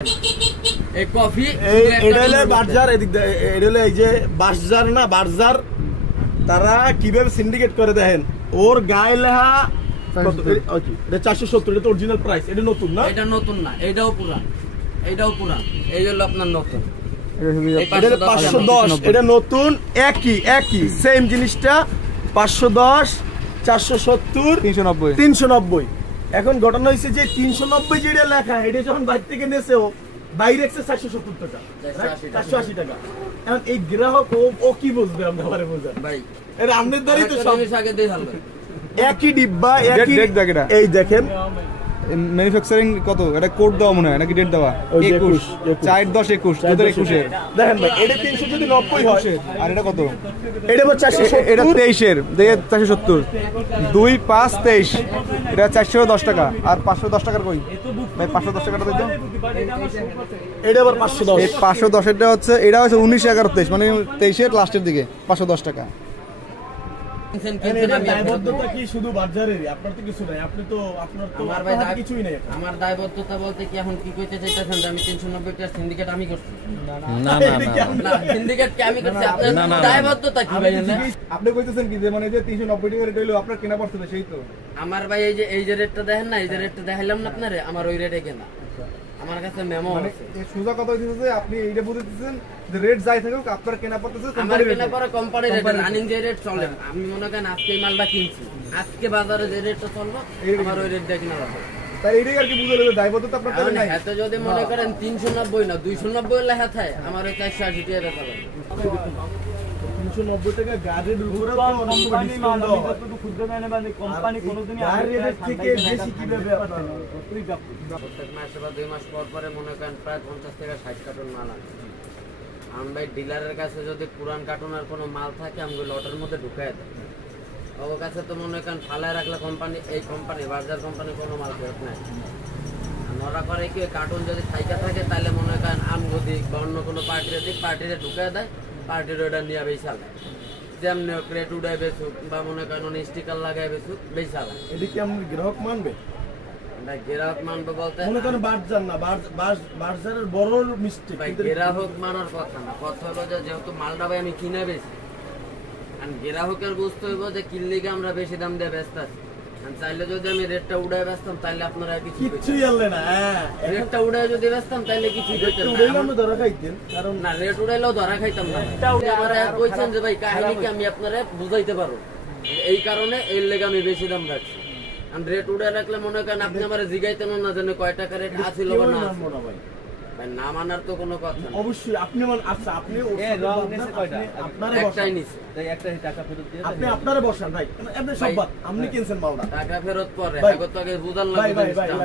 এই কফি এটা হলো বার্জার, এদিক এটা হলো এই যে বার্জার না বার্জার, তারা কিভাবে সিন্ডিকেট করে দেখেন। ওর গায়ে লেখা এটা 470, এটা তো অরিজিনাল প্রাইস। এটা নতুন না, এটা নতুন না, এটাও পুরা, এটাও পুরা। এই হলো আপনার নতুন, এটা 510, এটা নতুন, একই সেম জিনিসটা 510, 470, 390। এখন ঘটনা হয়েছে যে 390 যেটা লেখা, এটা যখন বাইরে থেকে নেছে ও বাইরে 470 টাকা, 480 টাকা। এখন এই গ্রাহক ও কি বুঝবে? আমরা বোঝা ভাই, এর আমনের দ্বারাই তো সব আগে দেই হলো একই ডিব্বা, একই। এই দেখেন ম্যানুফ্যাকচারিং কত, এটা কোড দেওয়া মনে হয় নাকি ডেট দেওয়া? 21 4/10/21 2021 দেখেন ভাই, এটা 300 যদি 90 হয়, আর এটা কত? এটা 470, এটা 23 এর দেখে 470, 2/5/23, এটা 410 টাকা। আর 510 টাকার কই ভাই? 510 টাকাটা দিত, এটা আবার 510। এই 510 এরটা হচ্ছে, এটা হচ্ছে 19/11/23, মানে 23 এর লাস্টের দিকে 510 টাকা। দায়বদ্ধতা কি শুধু বাজারেরই? আপনার তো কিছু নাই, আপনি তো আপনার তো কিছুই নাই। আমার দায়বদ্ধতা বলতে কি এখন কি কইতে চাইতেছেন যে আমি 390 টা সিন্ডিকেট আমি করছি? না সিন্ডিকেট কি আমি করছি? আপনার দায়বদ্ধতা কি ভাই? আপনি কইতেছেন কি যে মানে যে 390 টাকা রেট হইলো আপনার কেনা পড়ছে সেই তো? আমার ভাই এই যে রেটটা দেখেন না, এই যে রেটটা দেখাইলাম না আপনারে, আমার ওই রেটে কেনা। আমার কাছে মেমো আছে। এই সোজা কথা হইছে যে আপনি এইটা বুঝতেছেন যে রেট যাই থাকুক আপনার কেনা পড়তেছে আমার কেনা পড়া কোম্পানি রেট, রানিং যে রেট চলে। আমি মনে করেন আজকে এই মালটা কিনছি, আজকে বাজারে যে রেটটা চলবে আমার ওই রেট দেখি না লাগবে। তাই এইটাই আর কি বুঝালো যে দায়বদ্ধতা আপনার কাছে নাই। এত যদি মনে করেন 390 না 290 লেখা থাকে, আমার ওই 480 টাকা চলে। 390 টাকা গাড়ির উপরে তো কোম্পানি মাল যতটুকু ক্ষুদ্র মানে কোম্পানি কোনোদিনই গাড়ির থেকে বেশি কিভাবে আপনারা প্রত্যেক মাসে বা 2 মাস পর পরে মনে করেন প্রায় 50 থেকে 60 কার্টন মাল আসে। আমি ভাই ডিলারের কাছে যদি পুরান কার্টনের কোনো মাল থাকে আমি লটের মধ্যে ঢুকাই দেয়। ওর কাছে তো মনে করেন ফালায় রাখলে কোম্পানি, এই কোম্পানি বাজার কোম্পানি কোনো মাল ফেরত নেয়। ওরা করে কি কার্টুন যদি থাইকা থাকে তাহলে মনে করেন আমগো দিক বা অন্য কোনো পার্টির দিক, পার্টিরে ঢুকাই দেয়, পার্টির ওটা নিয়ে বেচালে। যেমনি ক্রেট উড়াই বেচুক বা মনে করেন স্টিকার লাগাই বেচুক, বেচালে। এটা কি আপনি গ্রাহক মানবে? গ্রাহক মানবে বলতে মনে করেন বাজার না, বাজারের বড় মিস্টেক। ভাই গ্রাহক মানার কথা না, কথা হলো যে যেহেতু মালটা ভাই আমি কিনে বেশি, আর গ্রাহকের বুঝতে হইব যে কিনলিকে আমরা বেশি দাম দিয়ে ব্যস্ত আছি। চাইলে যদি আমি রেটটা উড়াই বেচতাম তাহলে আপনারা কিছুই আনলে না। রেটটা উড়াই যদি বেচতাম তাহলে কিছুই করতেন না, ধরা খাইতেন। কারণ না, রেট উড়াইলেও ধরা খাইতাম না। আমার কইছেন যে ভাই কাহিনী কি আমি আপনারা বুঝাইতে পারবো, এই কারণে এর লেগে আমি বেশি দাম রাখছি। আর রেট উড়াই রাখলে মনে করেন আপনি আমার জিগাইতেন না জানে কয় টাকা রেট আছিল বা না। ভাই না মানার তো কোনো কথা না। অবশ্যই আপনি আচ্ছা, আপনি একটাই নিছে, একটাই টাকা ফেরত দিয়ে আপনি আপনারে বসান ভাই, আপনি সব বাদ, আপনি কিনছেন মালটা, টাকা ফেরত পরে আগত আগে বুঝাল লাগবে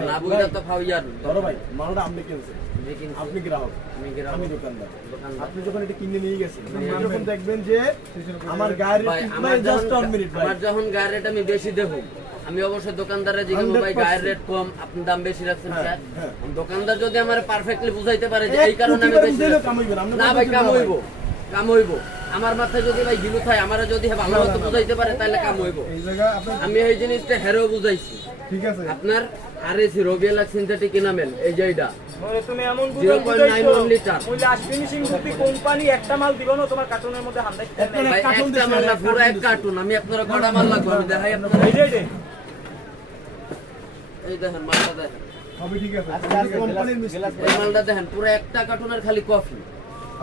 না, বুঝা তো ফাউয়ার ধরো ভাই। মালটা আপনি কিনছেন, আপনি গ্রাহক, আমি দোকানদার। আপনি যখন এটা কিনে নিয়ে গেছেন, যখন দেখবেন যে আমার গাড়ি আমার যখন গাড়ির রেট আমি বেশি দেবো, আমি অবশ্যই দোকানদারের জিজ্ঞাসা ভাই গায়ের রেট কম, আপনি দাম বেশি রাখছেন স্যার। দোকানদার যদি আমার পারফেক্টলি বুঝাইতে পারে যে এই কারণে আমি বেশি, না ভাই কাম হইব। আমার মাথায় যদি ভাই গিলু থাকে, আমারে যদি ভালো মতো বুঝাইতে পারে তাহলে কাম হইব। আমি এই জিনিসটা হেরো বুঝাইছি, ঠিক আছে? আপনার আরএসি রবিয়াল সিনথেটিক এনামেল, এই যে এটা তুমি এমন 0.91 লিটার ওই লাস্ট ফিনিশিং যদি কোম্পানি একটা মাল দিল না তোমার কার্টুনের মধ্যে হান্দাই ভাই, একটা মাল না পুরো এক কার্টুন। আমি আপনারা কয়টা মাল লাগবে আমি দেখাই আপনারা। এই দেখেন মালটা দেখেন, সবই ঠিক আছে। কোম্পানির মিস্টেক, এই মালটা দেখেন পুরো একটা কার্টুনের খালি কফি,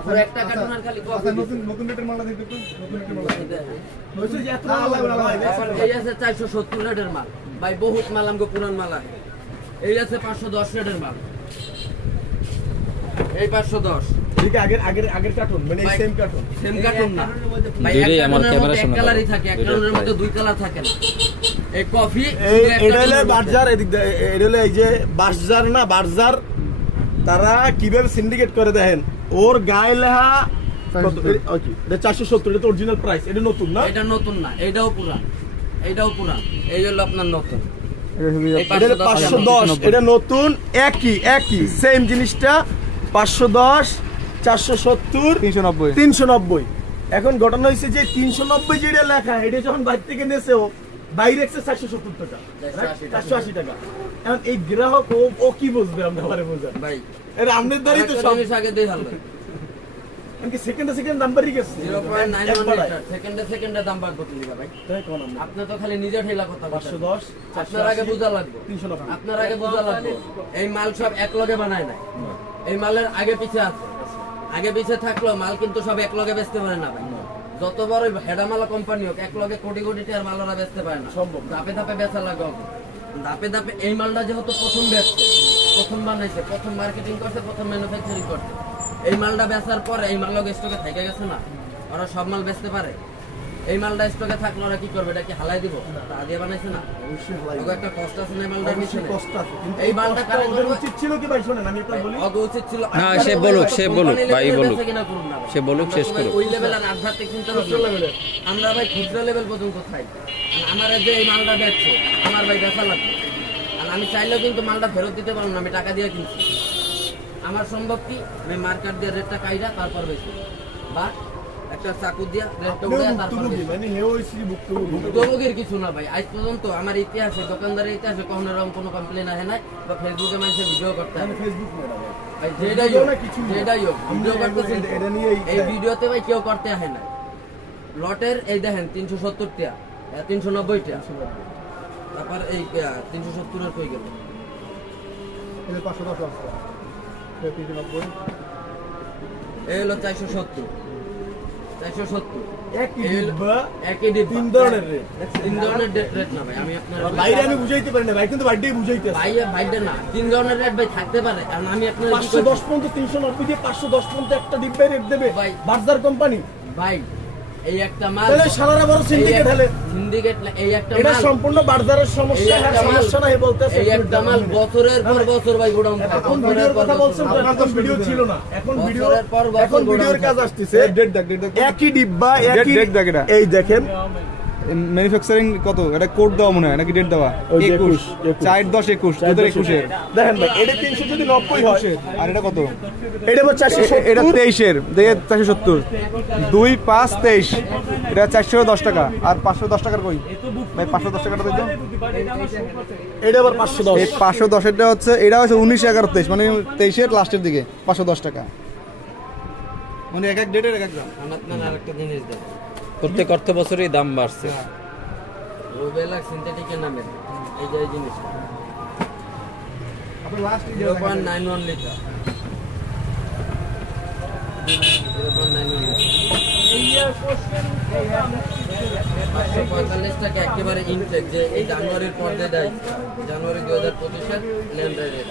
পুরো একটা কার্টুনের খালি কফি। নতুন রেটের মালটা দিতে তো, নতুন রেটের মালটা দেখেন হইছে যে এত মাল লাগবে না ভাই। এই আছে 470 রেটের মাল ভাই, বহুত মাল আমগো পুরান মাল আছে। এই আছে 510 রেটের মাল, এই 510 ঠিক আগের কার্টুন, মানে সেম কার্টুন না ভাই, আমার ক্যামেরা এক কালারই থাকে, এক কালারের মধ্যে দুই কালার থাকে না। এই কফি এটা হলো বার্জার, এটা হলো এই যে বার্জার না বার্জার, তারা কিভাবে সিন্ডিকেট করে দেখেন। ওর গায়ে লেখা এটা 470, এটা তো অরিজিনাল প্রাইস। এটা নতুন না, এটা নতুন না, এটাও পুরা, এটাও পুরা। এই হলো আপনার নতুন, এটা 510, এটা নতুন, একই সেম জিনিসটা 510, 470, 390। এখন ঘটনা হয়েছে যে 390 যেটা লেখা, এটা যখন বাইরে থেকে নেছে ও বাইরে 470 টাকা, 480 টাকা। এখন এই গ্রাহক ও কি বুঝবে? আমরা আমারে বোঝান ভাই এটা আমনের দ্বারাই তো সব। আগে দেই হাল এমনকি সেকেন্ডে দাম বাড়ি গেছে 0.91 লিটার সেকেন্ডে দাম বাড় করতে দিবা ভাই। তাই কোন আমরা আপনি তো খালি নিজে ঠেলা কথা 510 আপনার আগে বোঝা লাগবে, 390 আপনার আগে বোঝা লাগবে। এই মাল সব এক লগে বানায় নাই, এই মালের আগে পিছে আছে। আগে পিছে থাকলো মাল কিন্তু সব এক লগে বেচতে পারে না ভাই। যত বড় হেডামালা কোম্পানি হোক এক লগে কোটি কোটি টাকার মাল ওরা বেচতে পারে না, সম্ভব না। ধাপে ধাপে বেচা লাগে। ধাপে ধাপে এই মালটা যেহেতু প্রথম বেচছে, প্রথম বানাইছে, প্রথম মার্কেটিং করছে, প্রথম ম্যানুফ্যাকচারিং করছে, এই মালটা বেচার পরে এই মাল লগে স্টকে থেকে গেছে না, ওরা সব মাল বেচতে পারে। এই মালটা স্টকে থাকলে ওরা কি করবে? এটা কি হালাই দিব? তা দিয়ে বানাইছে না, অবশ্যই হালাই ওগো একটা কষ্ট আছে না এই মালটার পিছনে। কষ্ট আছে, কিন্তু এই মালটা কারে ওদের করবে? উচিত ছিল কি ভাই? শুনেন আমি আপনাকে বলি, ওগো উচিত ছিল না, সে বলুক, সে বলুক, ভাই বলুক। সে বলুক, শেষ করুক। ওই লেভেল আর আধ্যাত্মিক চিন্তা লেভেলে আমরা ভাই খুচরা লেভেল পর্যন্ত খাই। আমার যে এই মালটা বেচছে আমার ভাই বেচা লাগবে, আর আমি চাইলেও কিন্তু মালটা ফেরত দিতে পারবো না, আমি টাকা দিয়ে কিনছি। আমার সম্ভব কি আমি মার্কেট দিয়ে রেটটা কাইরা তারপর বেশি, বা একটা চাকু দিয়া রেটটা উড়ে তারপর বেশি। মানে হেও হইছি ভুক্তভোগী। ভুক্তভোগীর কিছু না ভাই। আজ পর্যন্ত আমার ইতিহাসে, দোকানদারের ইতিহাসে কখনো এরকম কোনো কমপ্লেন আসে নাই, বা ফেসবুকে মানুষের ভিডিও করতে হয় ফেসবুক না ভাই। যেটাই হোক ভিডিও করতেছেন, এটা নিয়ে এই ভিডিওতে ভাই কেউ করতে আসে না। লটের এই দেখেন 370 টাকা, 390 টাকা, তারপর এই 370 এর কই গেল? এটা 510 আছে, 390 এই হলো 470, 470 একই ডিব্বা, একই ডিব্বা, তিন ধরনের রেট। তিন ধরনের রেট না ভাই। আমি আপনার বাইরে আমি বুঝাইতে পারি না ভাই, কিন্তু বাইরেই বুঝাইতে আছে। ভাইটা না, তিন ধরনের রেট ভাই থাকতে পারে। কারণ আমি আপনার 510 পর্যন্ত 390 দিয়ে 510 পর্যন্ত একটা ডিব্বায় রেট দেবে ভাই। বাজার কোম্পানি। ভাই এই একটা মাল, তাহলে সারারা বড় সিন্ডিকেট হলে সিন্ডিকেট না, এই একটা এটা মাল, সম্পূর্ণ বাজারের সমস্যা, এই আর একটা মাল, সমস্যা না হে বলতে আছে। এই একটা মাল বছরের পর বছর ভাই গোডাউন থাকে। এখন ভিডিওর কথা বলছেন তো, এখন ভিডিও ছিল না, এখন বছরের পর বছর এখন ভিডিওর গোডাউন কাজ থাকে। আসতেছে। ডেট দেখ একই ডিব্বা, ডেট একই দেখ এটা। এই দেখেন ম্যানুফ্যাকচারিং কত? এটা কোড দেওয়া মনে হয় নাকি ডেট দেওয়া? ওই 21 21 4/10/21 2021 দেখেন ভাই, এটা 300 যদি 90 হয়, আর এটা কত? এটা হচ্ছে 470, এটা 23-এর দেখে 470 2-5-23 এটা 410 টাকা। আর 510 টাকার কই ভাই? 510 টাকাটা দিন। এটা আবার 510। এই 510 এরটা হচ্ছে, এটা হচ্ছে 19-11-23 মানে 23-এর লাস্টের দিকে 510 টাকা। মানে এক এক ডেটের এক এক দাম। আপনার আরেকটা জিনিস দেখ, প্রত্যেক অর্থ বছরই দাম বাড়ছে। রুবেলা সিনথেটিকের নামে এই যে এই জিনিসটা আপনি লাস্ট 0.91 লিটার, 0.91 লিটার 545 টাকা একেবারে ইনটেক। যে এই জানুয়ারির পর দিয়ে দেয়, জানুয়ারি 2025-এর ল্যান্ড রেট।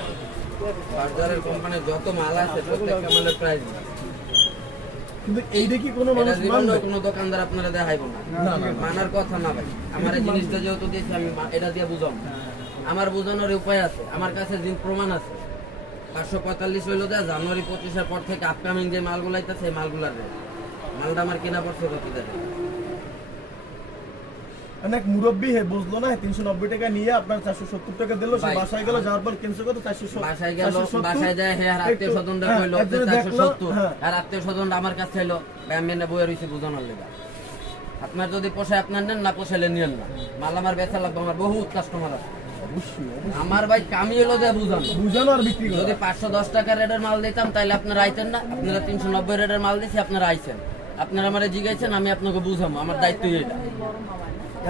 বাজারের কোম্পানির যত মাল আছে প্রত্যেকটা মালের প্রাইস, কিন্তু এই দেখি কোনো এটা মানুষ জীবনে মানবে? কোনো দোকানদার আপনারা দেখাইবো না, মানার কথা না ভাই। আমার এই জিনিসটা যেহেতু দিয়েছি আমি এটা দিয়ে বুঝাম, আমার বোঝানোর উপায় আছে, আমার কাছে দিন প্রমাণ আছে। 545 হইলো দেয় জানুয়ারি 25-এর পর থেকে আপকামিং যে মালগুলো আইতেছে এই মালগুলার রেট। মালটা আমার কেনা পড়ছে কত দেয়? অনেক মুরব্বী হে বুঝলো না, 390 টাকা নিয়ে আপনার 470 টাকা দিল, সে ভাই। বাসায় গেল, যাওয়ার পর কিনছে কত? 470। বাসায় গেল, বাসায় যায় হে আর আত্মীয় স্বজনরা কইলো যে 470, আর আত্মীয় স্বজনরা আমার কাছে এলো, ভাই আমি না বইয়ের হইছে বুঝানোর লেগা। আপনার যদি পোষায় আপনার নেন, না পোষাইলে নিয়েন না। মাল আমার বেচা লাগবে, আমার বহুত কাস্টমার আছে। আমার ভাই কামি হলো যে বুঝানো, বুঝানো আর বিক্রি করা। যদি 510 টাকা রেটের মাল দিতাম তাহলে আপনারা আইতেন না। আপনারা 390 রেটের মাল দিছি, আপনারা আইছেন, আপনারা আমারে জিগাইছেন, আমি আপনাকে বুঝাবো, আমার দায়িত্বই এটা।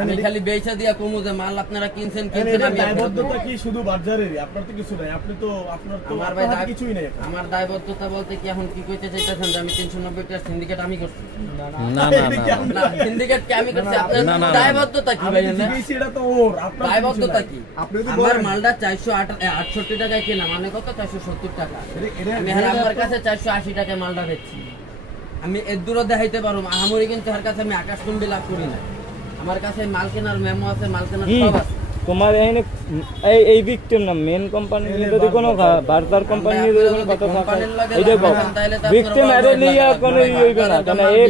আমি খালি বেচা দিয়া কমু যে মাল আপনারা কিনছেন কিনছেন, আমি দায়বদ্ধতা কি শুধু বাজারেরই? আপনার তো কিছু নাই, আপনি তো আপনার তো আমার ভাই আপনার কিছুই নাই এখন। আমার দায়বদ্ধতা বলতে কি এখন কি কইতে চাইতেছেন যে আমি 390 টাকা সিন্ডিকেট আমি করছি? না না না, না, সিন্ডিকেট কি আমি করছি? আপনার না, না, না। দায়বদ্ধতা কি ভাই? আমি এনে? জিজ্ঞেসি, এটা তো ওর, আপনার কিছু দায়বদ্ধতা নাই। কি? আপনি যদি আমার বলেন- মালটা 468 টাকায় কেনা, মানে কত? 470 টাকা। এটা- আমি আর আমার কাছে 480 টাকায় মালটা বেচছি। আমি এর দূরও দেখাইতে পারবো, আহামরি কিন্তু তার কাছে আমি আকাশ কুম্বি লাভ করি না। আমার কাছে মাল কেনার মেমো আছে, মাল কেনার সব আছে। তোমার এখানে এই ভিক্টিম না মেন কোম্পানি নিয়ে যদি কোনো বার্তার কোম্পানি নিয়ে যদি কোনো কথা থাকে এইটাই পাও। ভিক্টিম এর নিয়ে কোনো ই হইবে না, কারণ এই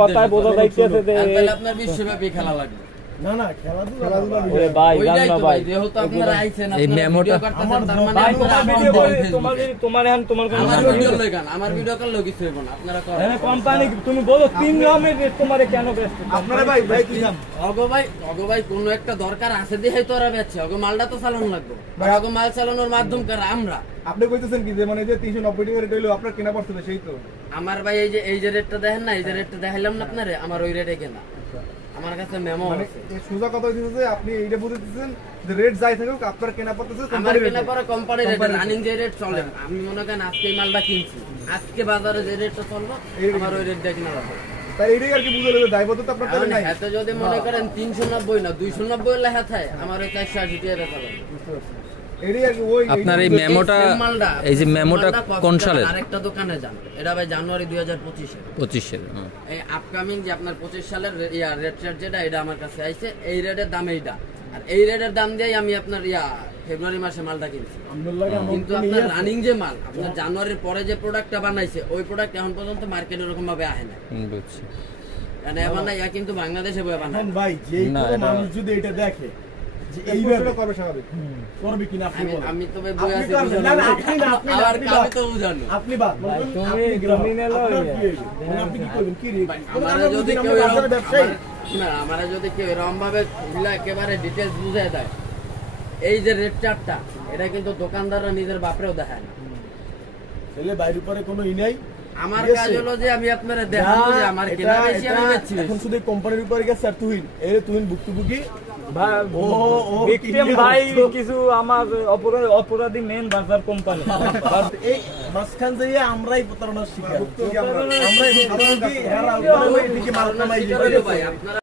কথায় বোঝা যাইতেছে যে তাহলে আপনার বিশ্বব্যাপী খেলা লাগবে। না না খেলাধুলা ওরে ভাই জান ওইটাই না তো ভাই যেহেতু আপনারা আইছেন এই আপনারা মেমোটা- ভিডিও করতেছেন তার মানে ভাই আপনারা তোমার আমার ভিডিও দেন তোমার ফেসবুকে। তোমার এখন তোমার কোনো আমার ভিডিও সমস্যা নেই। লইগান আমার ভিডিও কার লই কিছু হইব না আপনারা করেন হ্যাঁ কোম্পানি তুমি বলো 3 গ্রামের রেট তোমারে কেন বেস্ট আপনারা ভাই কি নাম অগো ভাই কোনো একটা দরকার আছে দেখাই তো ওরা বেচছে অগো মালটা তো চালানো লাগবে ভাই অগো মাল চালানোর মাধ্যম কার আমরা আপনি কইতেছেন কি যে মানে যে 390 টাকা রেট হইলো আপনার কেনা পড়ছে না, সেই তো আমার ভাই এই যে রেটটা দেখেন না এই যে রেটটা দেখাইলাম না আপনারে আমার ওই রেটে কেনা আমার কাছে মেমো মানে আছে এই সোজা কথা হইতেছে যে আপনি এইটা বুঝতেছেন যে রেট যাই থাকুক আপনার কেনা পড়তেছে আমার কোম্পানি কেনা রেট। পরে কোম্পানি রেট রানিং যে রেট চলে আমি মনে করেন আজকে এই মালটা কিনছি আজকে বাজারে যে রেটটা চলবে আমার ওই রেটটা কিনা লাগবে তাই এইটাই আর কি বুঝলে যে দায়বদ্ধতা তো আপনার কাছে নাই। হাতে যদি মনে করেন 390 না 290 লেখা থাকে আমার ওই 480 টাকা চালাবে এইটাই আর কি ওই আপনার এই মেমোটা এই যে মেমোটা কোন সালের? আরেকটা দোকানে যান এটা ভাই জানুয়ারি 2025 এর 25-এর এই আপকামিং যে আপনার 25 সালের রেট চার্ট যেটা এটা আমার কাছে আইছে এই রেটের দাম এইটা আর এই রেটের দাম দিয়ে আমি আপনার ফেব্রুয়ারি মাসে মালটা কিনছি কিন্তু আপনার রানিং যে মাল আপনার জানুয়ারির পরে যে প্রোডাক্টটা বানাইছে ওই প্রোডাক্ট এখন পর্যন্ত মার্কেটে এরকম ভাবে আহে না বুঝছি। কারণ এবার না কিন্তু বাংলাদেশে বয়ে বানায় এখন ভাই যে না, কোনো এটা- মানুষ যদি এটা দেখে যে এই এইভাবে প্রশ্নটা করবে স্বাভাবিক। করবে কিনা আপনি বলেন। আমি তো ভাই বই আপনি আছি করবেন। না, না, আপনি না, আপনি না, আবার আপনি কামি না। তো বুঝানো আপনি বাদ ভাই, বলুন, তুমি- আপনি গ্রাহক, তুমি নিলো আপনার ইয়ে। কি হইলো? মানে আপনি কি করবেন কি রে আমার আমরা যদি বুঝি না, কেউ আমরা বাজারে ব্যবসায়ী না আমার যদি কেউ এরকম ভাবে একেবারে ডিটেলস বুঝায় দেয় এই যে রেট চার্টটা এটা কিন্তু দোকানদাররা নিজের বাপরেও দেখায় না ছেলে বাইরের পরে কোনো ই নাই আমার ঠিক আছে? কাজ হলো যে আমি আপনারা দেখাবো যে আমার কেনা বেশি আমি বেচছি এখন শুধু কোম্পানির উপরে গেছে আর তুহিন এই তুহিন ভুক্তভোগী ভিকটিম ভাই কিছু আমার অপরাধী মেন বাজার কোম্পানি এই মাঝখান দিয়ে আমরাই প্রতারণার শিকার ভুক্তভোগী আমরা। আমরাই ভুক্তভোগী, এরা উপরে এদিকে মাল কামাই ভাই আপনারা